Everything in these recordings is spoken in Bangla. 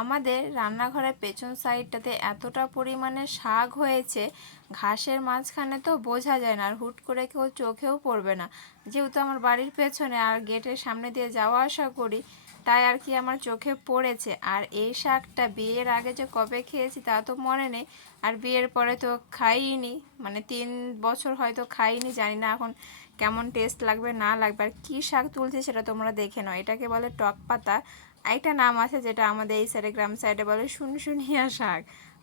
আমাদের রান্নাঘরের পেছন সাইডটাতে এতটা পরিমাণে শাক হয়েছে, ঘাসের মাঝখানে তো বোঝা যায় না, আর হুট করে কেউ চোখেও পড়বে না, যেহেতু আমার বাড়ির পেছনে আর গেটের সামনে দিয়ে যাওয়া আসা করি, তাই আর কি আমার চোখে পড়েছে। আর এই শাকটা বিয়ের আগে যে কবে খেয়েছি তা তো মনে নেই, আর বিয়ের পরে তো খাইনি, মানে 3 বছর হয়তো খাইনি, জানি না এখন কেমন টেস্ট লাগবে না লাগবে। আর কী শাক তুলছে সেটা তোমরা দেখে নাও, এটাকে বলে টক পাতা। একটা নাম আছে যেটা আমাদের এই সাইডে গ্রাম সাইডে বলে শুনশুনিয়া শাক,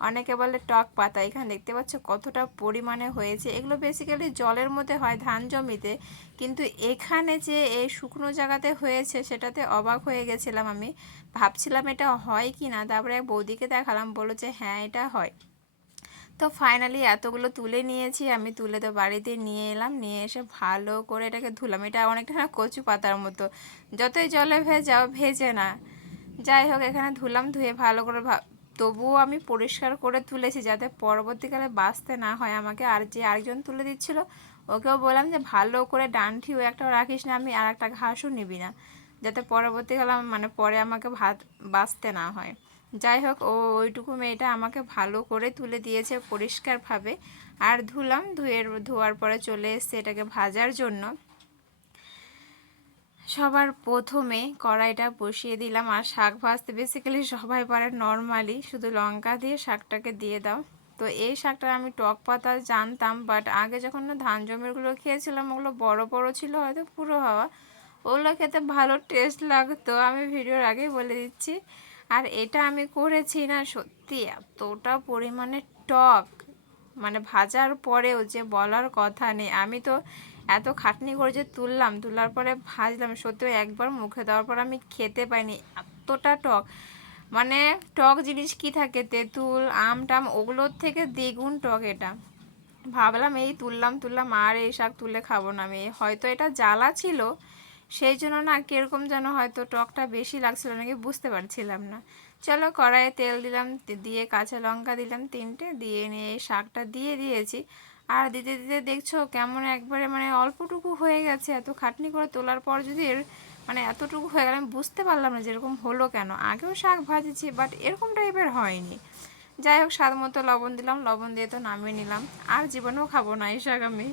অনেকে বলে টক পাতা। এখানে দেখতে পাচ্ছ কতটা পরিমাণে হয়েছে। এগুলো বেসিক্যালি জলের মধ্যে হয়, ধান জমিতে, কিন্তু এখানে যে এই শুকনো জায়গাতে হয়েছে সেটাতে অবাক হয়ে গেছিলাম আমি, ভাবছিলাম এটা হয় কি না, তারপরে এক বৌদিকে দেখালাম, বললো যে হ্যাঁ এটা হয়। তো ফাইনালি এতগুলো তুলে নিয়েছি আমি, তুলে তো বাড়িতে নিয়ে এলাম, নিয়ে এসে ভালো করে এটাকে ধুলাম। এটা অনেকটা না কচু পাতার মতো, যতই জলে ভেজাও ভেজে না। যাই হোক, এখানে ধুলাম, ধুয়ে ভালো করে তবুও আমি পরিষ্কার করে তুলেছি যাতে পরবর্তীকালে বাঁচতে না হয় আমাকে। আর যে আরেকজন তুলে দিচ্ছিল ওকেও বললাম যে ভালো করে ডান্ঠিও একটা রাখিস না, আমি আর একটা ঘাসও নিবি না, যাতে পরবর্তীকালে মানে পরে আমাকে বাঁচতে না হয়। যাই হোক, ওইটুকু মেয়েটা আমাকে ভালো করে তুলে দিয়েছে পরিষ্কারভাবে। আর ধুলাম, ধোয়ার পরে চলে এসছে এটাকে ভাজার জন্য। সবার প্রথমে কড়াইটা বসিয়ে দিলাম, আর শাক ভাজতে বেসিক্যালি সবাই পারে নর্মালি শুধু লঙ্কা দিয়ে শাকটাকে দিয়ে দাও। তো এই শাকটা আমি টক পাতা জানতাম, বাট আগে যখন না ধান জমিরগুলো খেয়েছিলাম ওগুলো বড় বড় ছিল, হয়তো পুরো হওয়া, ওগুলো খেতে ভালো টেস্ট লাগতো, আমি ভিডিওর আগেই বলে দিচ্ছি। আর এটা আমি করেছি না, সত্যি এতটা পরিমাণে টক, মানে ভাজার পরেও যে বলার কথা নেই। আমি তো এত খাটনি করে যে তোলার পরে ভাজলাম, সত্যি একবার মুখে দেওয়ার পর আমি খেতে পাইনি, এতটা টক। মানে টক জিনিস কি থাকে, তেঁতুল আম টাম ওগুলোর থেকে দ্বিগুণ টক এটা। ভাবলাম এই তুললাম আর এই শাক তুলে খাবো না আমি, হয়তো এটা জ্বালা ছিল সেই জন্য না কীরকম যেন হয়তো টকটা বেশি লাগছিল নাকি বুঝতে পারছিলাম না। চলো কড়াইয়ে তেল দিলাম, দিয়ে কাঁচা লঙ্কা দিলাম 3টে, দিয়ে নিয়ে এই শাকটা দিয়ে দিয়েছি। আর দিতে দিতে দেখছো কেমন একবারে মানে অল্পটুকু হয়ে গেছে, এত খাটনি করে তোলার পর যদি মানে এতটুকু হয়ে গেল, আমি বুঝতে পারলাম না যেরকম হলো কেন। আগেও শাক ভাজেছি বাট এরকম টাইপের হয়নি। যাই হোক, স্বাদ মতো লবণ দিলাম, লবণ দিয়ে তো নামিয়ে নিলাম, আর জীবনেও খাবো না এই শাক আমি।